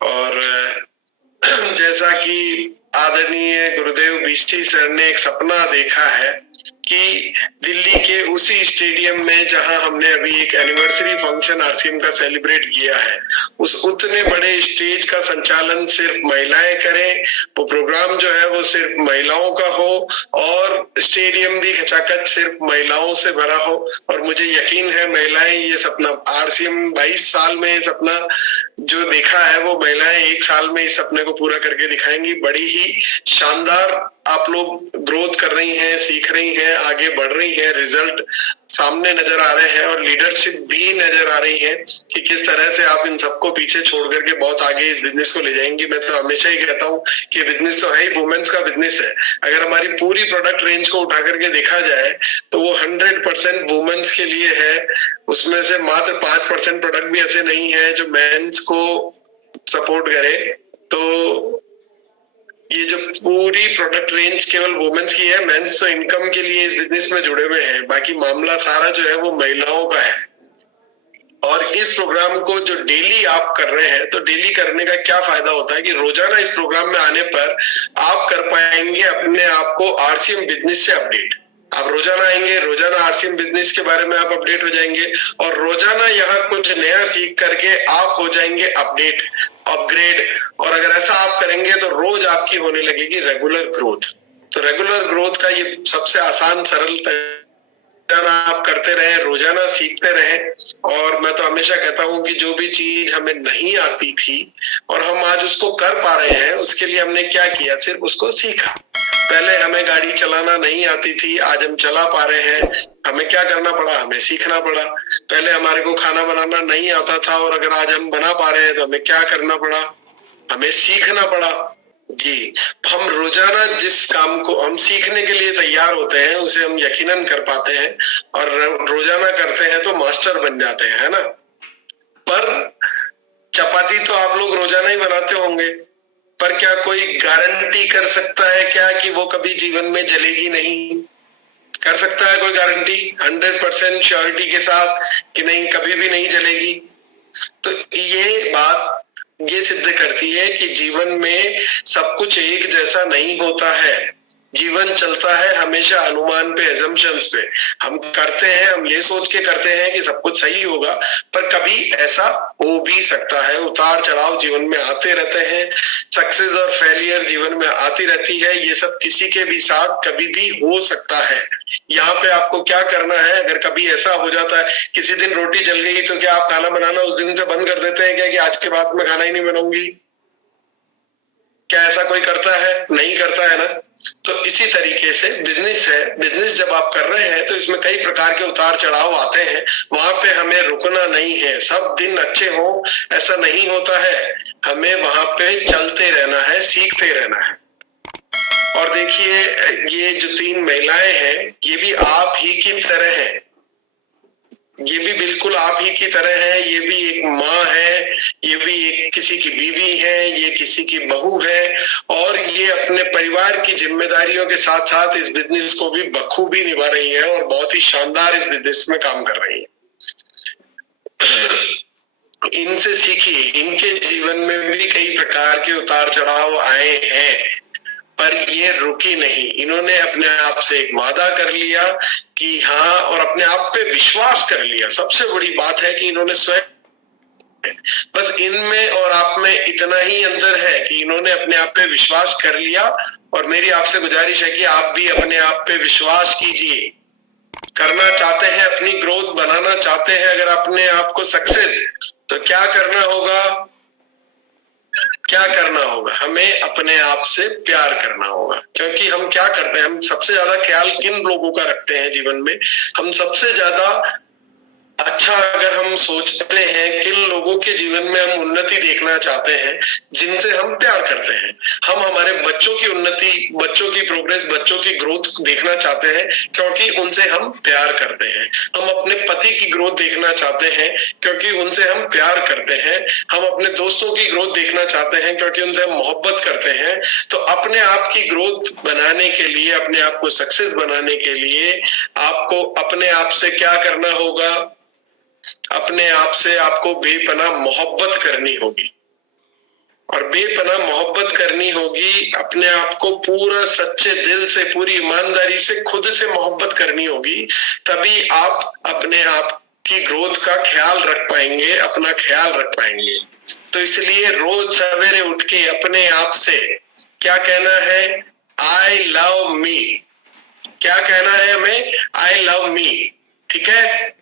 और जैसा कि आदरणीय गुरुदेव बीसी सर ने एक सपना देखा है कि दिल्ली के उसी स्टेडियम में जहां हमने अभी एक एनिवर्सरी फंक्शन आरसीएम का सेलिब्रेट किया है, उस उतने बड़े स्टेज का संचालन सिर्फ महिलाएं करें, वो प्रोग्राम जो है वो सिर्फ महिलाओं का हो और स्टेडियम भी खचाखच सिर्फ महिलाओं से भरा हो। और मुझे यकीन है महिलाएं ये सपना, आरसीएम 22 साल में ये सपना जो देखा है वो महिलाएं 1 साल में इस सपने को पूरा करके दिखाएंगी। बड़ी ही शानदार आप लोग ग्रोथ कर रही हैं, सीख रही हैं, आगे बढ़ रही हैं, रिजल्ट सामने नजर आ रहे हैं और लीडरशिप भी नजर आ रही है कि किस तरह से आप इन सबको पीछे छोड़ करके बहुत आगे इस बिजनेस को ले जाएंगी। मैं तो हमेशा ही कहता हूँ कि बिजनेस तो है ही, वुमेन्स का बिजनेस है। अगर हमारी पूरी प्रोडक्ट रेंज को उठा करके देखा जाए तो वो 100% वुमेन्स के लिए है। उसमें से मात्र 5% प्रोडक्ट भी ऐसे नहीं है जो मेंस को सपोर्ट करे। तो ये जो पूरी प्रोडक्ट रेंज केवल वुमेन्स की है, मेंस तो इनकम के लिए इस बिजनेस में जुड़े हुए हैं, बाकी मामला सारा जो है वो महिलाओं का है। और इस प्रोग्राम को जो डेली आप कर रहे हैं, तो डेली करने का क्या फायदा होता है कि रोजाना इस प्रोग्राम में आने पर आप कर पाएंगे अपने आप को आरसीएम बिजनेस से अपडेट। आप रोजाना आएंगे, रोजाना आरसीएम बिजनेस के बारे में आप अपडेट हो जाएंगे और रोजाना यहाँ कुछ नया सीख करके आप हो जाएंगे अपडेट, अपग्रेड। और अगर ऐसा आप करेंगे तो रोज आपकी होने लगेगी रेगुलर ग्रोथ। तो रेगुलर ग्रोथ का ये सबसे आसान सरल रोजाना आप करते रहे, रोजाना सीखते रहे। और मैं तो हमेशा कहता हूं कि जो भी चीज हमें नहीं आती थी और हम आज उसको कर पा रहे हैं, उसके लिए हमने क्या किया, सिर्फ उसको सीखा। पहले हमें गाड़ी चलाना नहीं आती थी, आज हम चला पा रहे हैं। हमें क्या करना पड़ा, हमें सीखना पड़ा। पहले हमारे को खाना बनाना नहीं आता था और अगर आज हम बना पा रहे हैं तो हमें क्या करना पड़ा, हमें सीखना पड़ा। जी, हम रोजाना जिस काम को हम सीखने के लिए तैयार होते हैं उसे हम यकीनन कर पाते हैं और रोजाना करते हैं तो मास्टर बन जाते हैं, है ना। पर चपाती तो आप लोग रोजाना ही बनाते होंगे, पर क्या कोई गारंटी कर सकता है क्या कि वो कभी जीवन में जलेगी नहीं? कर सकता है कोई गारंटी 100% श्योरिटी के साथ कि नहीं, कभी भी नहीं जलेगी? तो ये बात ये सिद्ध करती है कि जीवन में सब कुछ एक जैसा नहीं होता है। जीवन चलता है हमेशा अनुमान पे, एजम्पशंस पे। हम करते हैं, हम ये सोच के करते हैं कि सब कुछ सही होगा, पर कभी ऐसा हो भी सकता है। उतार चढ़ाव जीवन में आते रहते हैं, सक्सेस और फेलियर जीवन में आती रहती है। ये सब किसी के भी साथ कभी भी हो सकता है। यहाँ पे आपको क्या करना है, अगर कभी ऐसा हो जाता है किसी दिन रोटी जल गई तो क्या आप खाना बनाना उस दिन से बंद कर देते हैं क्या कि आज के बाद मैं खाना ही नहीं बनाऊंगी? क्या ऐसा कोई करता है? नहीं करता है ना। तो इसी तरीके से बिजनेस है, बिजनेस जब आप कर रहे हैं तो इसमें कई प्रकार के उतार चढ़ाव आते हैं। वहां पे हमें रुकना नहीं है, सब दिन अच्छे हो ऐसा नहीं होता है। हमें वहां पे चलते रहना है, सीखते रहना है। और देखिए, ये जो 3 महिलाएं हैं ये भी आप ही की तरह हैं, ये भी बिल्कुल आप ही की तरह है। ये भी एक माँ है, ये भी एक किसी की बीवी है, ये किसी की बहू है और ये अपने परिवार की जिम्मेदारियों के साथ साथ इस बिजनेस को भी बखूबी निभा रही है और बहुत ही शानदार इस बिजनेस में काम कर रही है। इनसे सीखिए, इनके जीवन में भी कई प्रकार के उतार चढ़ाव आए हैं पर ये रुकी नहीं। इन्होंने अपने आप से एक वादा कर लिया कि हाँ, और अपने आप पे विश्वास कर लिया। सबसे बड़ी बात है कि इन्होंने स्वयं, बस इनमें और आप में इतना ही अंतर है कि इन्होंने अपने आप पे विश्वास कर लिया। और मेरी आपसे गुजारिश है कि आप भी अपने आप पे विश्वास कीजिए। करना चाहते हैं, अपनी ग्रोथ बनाना चाहते हैं, अगर अपने आप को सक्सेस, तो क्या करना होगा, क्या करना होगा, हमें अपने आप से प्यार करना होगा। क्योंकि हम क्या करते हैं, हम सबसे ज्यादा ख्याल किन लोगों का रखते हैं जीवन में, हम सबसे ज्यादा अच्छा अगर हम सोचते हैं किन लोगों के जीवन में हम उन्नति देखना चाहते हैं, जिनसे हम प्यार करते हैं। हम हमारे बच्चों की उन्नति, बच्चों की प्रोग्रेस, बच्चों की ग्रोथ देखना चाहते हैं क्योंकि उनसे हम प्यार करते हैं। हम अपने पति की ग्रोथ देखना चाहते हैं क्योंकि उनसे हम प्यार करते हैं। हम अपने दोस्तों की ग्रोथ देखना चाहते हैं क्योंकि उनसे हम मोहब्बत करते हैं। तो अपने आप की ग्रोथ बनाने के लिए, अपने आप को सक्सेस बनाने के लिए आपको अपने आप से क्या करना होगा, अपने आप से आपको बेपनाह मोहब्बत करनी होगी। और बेपनाह मोहब्बत करनी होगी, अपने आप को पूरा सच्चे दिल से, पूरी ईमानदारी से, खुद से मोहब्बत करनी होगी, तभी आप अपने आप की ग्रोथ का ख्याल रख पाएंगे, अपना ख्याल रख पाएंगे। तो इसलिए रोज सवेरे उठ के अपने आप से क्या कहना है, आई लव मी। क्या कहना है हमें, आई लव मी, ठीक है।